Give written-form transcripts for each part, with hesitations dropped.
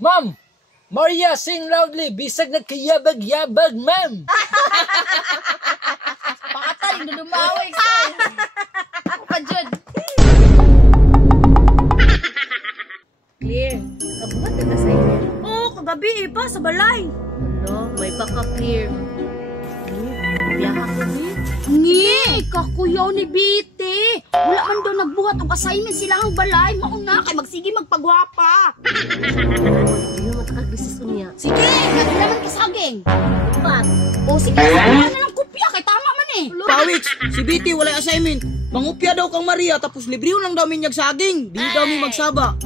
Ma'am! Maria, sing loudly. Bisag nagkayabag-yabag, ma'am. Pakataling na dumawig sa Pajud. Clear, kabuhat na sa inyo. Oo, kagabi pa sa balay. Ano, may baka clear. Biyaha ko ni. Ngi, kakuyaw ni Biti. Wala man daw nagbuhat og assignment sila ang balay. Mauna kay magsige magpagwapa. Hindi mo matakag-bisis niya. Sige, gano'n naman kasaging. Pat. O sige, sabihan na lang kopya kay tama man eh. Pawits, si Biti wala assignment. Mangupya daw kang Maria tapos libre lang daw minyag saging. Di daw mi magsaba.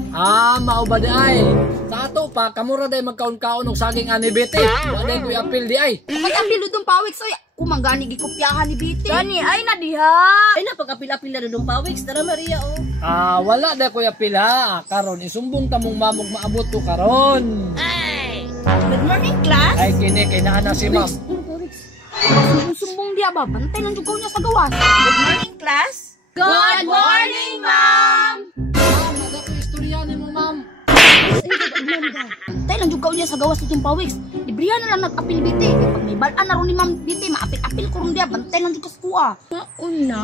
Mao ba di ay? Sa ato pa, kamura day magkaon-kaon og saging ani Biti. Wa day ko'y apil di ay. May apilo dong pawik soy. Kumanggani gikopyahan ni Biti. Gani, ay na diha. Ay na, pagkapil-apil na doon pawiks. Tara Maria, oh. Wala day ko'y apil ha. Karon isumbong ta mong mamog maabot ko karon. Good morning, class. Ay kini kay naa na si ma'am. Sumbong diya ba? Bantay lang jugaw niya sa gawas. Good morning, class. Good morning, ma'am! Ma'am, naga ko istoryanin mo, ma'am. Bantay lang jugaw niya sa gawas itong pawiks. Librihan na lang nag-apil Biti. Pag may balaan na ron ni ma'am Biti, maapil-apil ko ron diya. Bantay lang dito sa kuha. Una,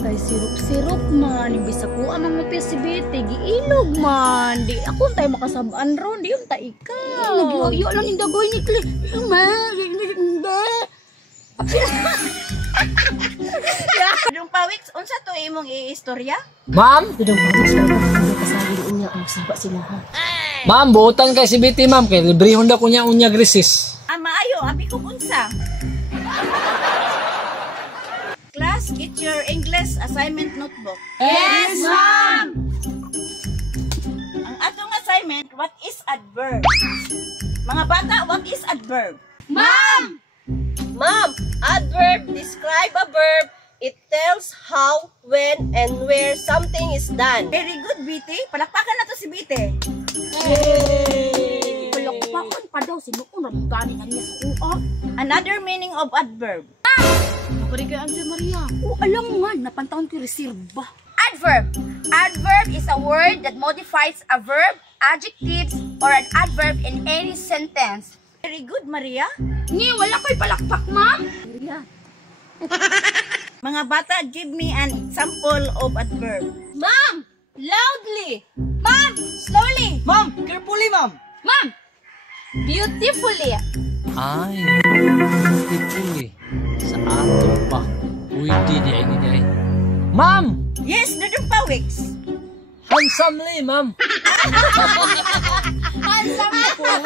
kay sirup-sirup man. Ibisa ko amang mapisibiti. Giilog man. Di ako tayo makasabaan ron. Di yung ikaw. Nagyo lang yung dagoy ni Kli. Dudong pawiks, unsa to imong iistorya? Ma'am? Dudong pawiks, dapat kasagin unya ang saba sila ha. Ma'am, buutan kay si Biti, ma'am. Kay librehon da ko niya unya grisis. Maayo, abi ko unsa. Class, get your English assignment notebook. Yes, ma'am! Ang atong assignment, what is adverb? Mga bata, what is adverb? Ma'am! Ma'am, adverb describe a verb. It tells how, when, and where something is done. Very good, BT. Palakpakan na to si BT. Palakpakan pa daw. Sinuon ron gani na niya sa kuha. Another meaning of adverb. Naparigaan si Maria. O, alam mo nga, napantawon ko reserva. Adverb. Adverb is a word that modifies a verb, adjectives, or an adverb in any sentence. Very good, Maria. Ngi, wala ko'y palakpak, ma'am. Mga bata, give me an example of adverb. Ma'am, loudly. Ma'am, slowly. Ma'am, carefully ma'am. Ma'am, beautifully. Ay, beautiful. Sa ato pa. Pwede di ay ni ay. Ma'am! Yes, Dudong pawiks. Handsomely, ma'am. Handsomely putya.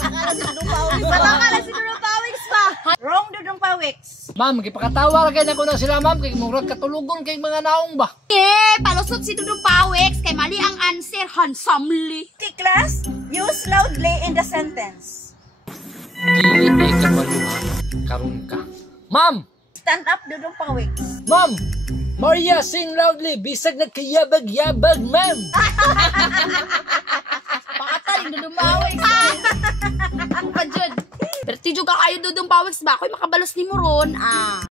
Kakala si Dudong pawiks. Bakala si Dudong pawiks pa. Wrong, Dudong pawiks. Ma'am, gipakatawa kay nako na sila, ma'am. Kay murag katulugon kay mga naong ba? Eh, palusot si Dudong Pawiks kay mali ang answer, handsomely. Okay, class, use loudly in the sentence. Dili ay kabaluhan. Karon ka. Ma'am! Stand up, Dudong pawiks. Ma'am! Maria, sing loudly. Bisag nagkayabag-yabag, ma'am. Pakataling Dudong Pawiks. Pajud. Pero tiyo ka kayo Dudong Pawiks ba? Ako'y makabalos ni mo ron.